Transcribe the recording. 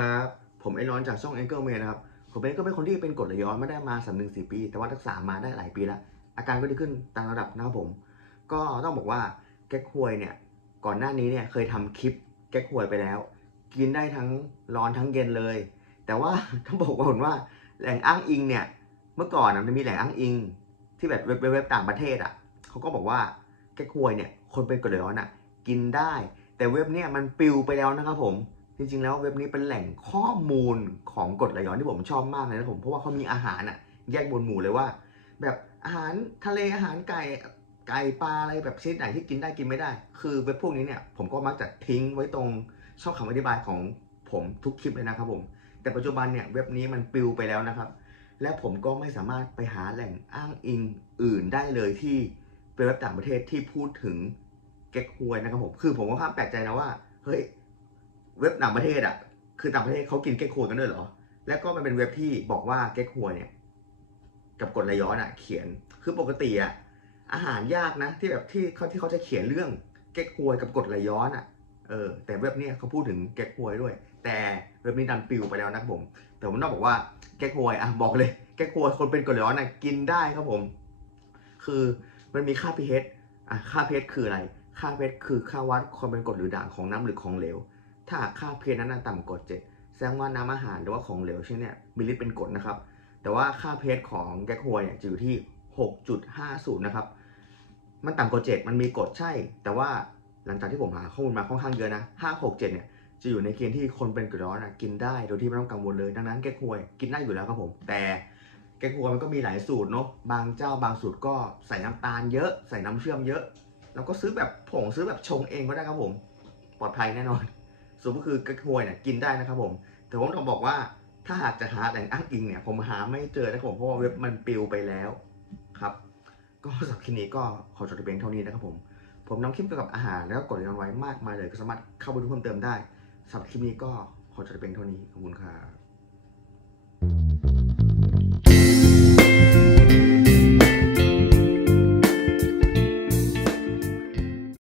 ครับ ผมไอรอนจากช่อง a n g เกิลเมนะครับ ผมเองก็เป็นคนที่เป็นกรดไหลย้อนไม่ได้มาสามหนึ่งสี่ปี แต่ว่ารักษามาได้หลายปีแล้ว อาการก็ดีขึ้นตามระดับนะครับผม ก็ต้องบอกว่าแก๊กฮวยเนี่ย ก่อนหน้านี้เนี่ยเคยทำคลิปแก๊กฮวยไปแล้ว กินได้ทั้งร้อนทั้งเย็นเลย แต่ว่าต้องบอกก่อนว่าแหล่งอ้างอิงเนี่ย เมื่อก่อนมันมีแหล่งอ้างอิง ที่แบบเว็บเว็บต่างประเทศอะเขาก็บอกว่าแก๊กฮวยเนี่ยคนเป็นกรดไหลย้อนอะกินได้ แต่เว็บเนี่ยมันปิวไปแล้วนะครับผม จริงๆแล้วเว็บนี้เป็นแหล่งข้อมูลของกรดไหลย้อนที่ผมชอบมากเลยนะผมเพราะว่าเขามีอาหารอะแยกบนหมู่เลยว่า แบบอาหารทะเลอาหารไก่ไก่ปลาอะไรแบบชนิดไหนที่กินได้กินไม่ได้ คือเว็บพวกนี้เนี่ยผมก็มักจะทิ้งไว้ตรงช่องคำอธิบายของผมทุกคลิปเลยนะครับผม แต่ปัจจุบันเนี่ยเว็บนี้มันปิวไปแล้วนะครับ และผมก็ไม่สามารถไปหาแหล่งอ้างอิงอื่นได้เลยที่เป็นเว็บต่างประเทศที่พูดถึงเก๊กฮวยนะครับผม คือผมก็ค่อนข้างแปลกใจนะว่า เฮ้ย เว็บต่างประเทศอะ คือต่างประเทศเขากินเก๊กฮวยกันด้วยเหรอ แล้วก็มันเป็นเว็บที่บอกว่าเก๊กฮวยเนี่ย กับกฎไหลย้อนอะ เขียน คือปกติอะ อาหารยากนะ ที่แบบที่เขาที่เขาจะเขียนเรื่องเก๊กฮวยกับกฎไหลย้อนอะ เออ แต่เว็บเนี้ยเขาพูดถึงเก๊กฮวยด้วย แต่เว็บนี้ดันปิวไปแล้วนะผม แต่ผมต้องบอกว่าเก๊กฮวยอะบอกเลยเก๊กฮวยคนเป็นกฎไหลย้อนอะกินได้ครับผม คือมันมีค่า pH อะค่า pH คืออะไร ค่า pH คือค่าวัดความเป็นกรดหรือด่างของน้ำหรือของเหลว ถ้าค่า pH นั้นต่ำกว่า7แสดงว่าน้ำอาหารหรือว่าของเหลวเช่นเนี่ยมีฤทธิ์เป็นกรดนะครับ แต่ว่าค่า pH ของแก๊กฮวยเนี่ยจะอยู่ที่ 6.50 นะครับ มันต่ำกว่า7มันมีกรดใช่ แต่ว่าหลังจากที่ผมหาข้อมูลมาค่อนข้างเยอะนะ5 6 7เนี่ยจะอยู่ในเกณฑ์ที่คนเป็นกรดร้อนนะกินได้โดยที่ไม่ต้องกังวลเลยดังนั้นแก๊กฮวยกินได้อยู่แล้วครับผม แต่แก๊กฮวยมันก็มีหลายสูตรเนาะ บางเจ้าบางสูตรก็ใส่น้ำตาลเยอะ ใส่น้ำเชื่อมเยอะ แล้วก็ซื้อแบบผงซื้อแบบชงเองก็ได้ครับผม ปลอดภัยแน่นอน ส่วนก็คือแก๊กฮวยเนี่ยกินได้นะครับผม แต่ผมต้องบอกว่าถ้าหากจะหาแหล่งอ้างอิงเนี่ยผมหาไม่เจอนะครับผมเพราะว่าเว็บมันปิวไปแล้วครับ ก็สำหรับคลิปนี้ก็ขอจบแต่เพียงเท่านี้นะครับผม ผมนำคลิปเกี่ยวกับอาหารแล้วก็กดติดตามไว้มากมายเลยก็สามารถเข้าไปดูเพิ่มเติมได้สำหรับคลิปนี้ก็ขอจบแต่เพียงเท่านี้ขอบคุณครับ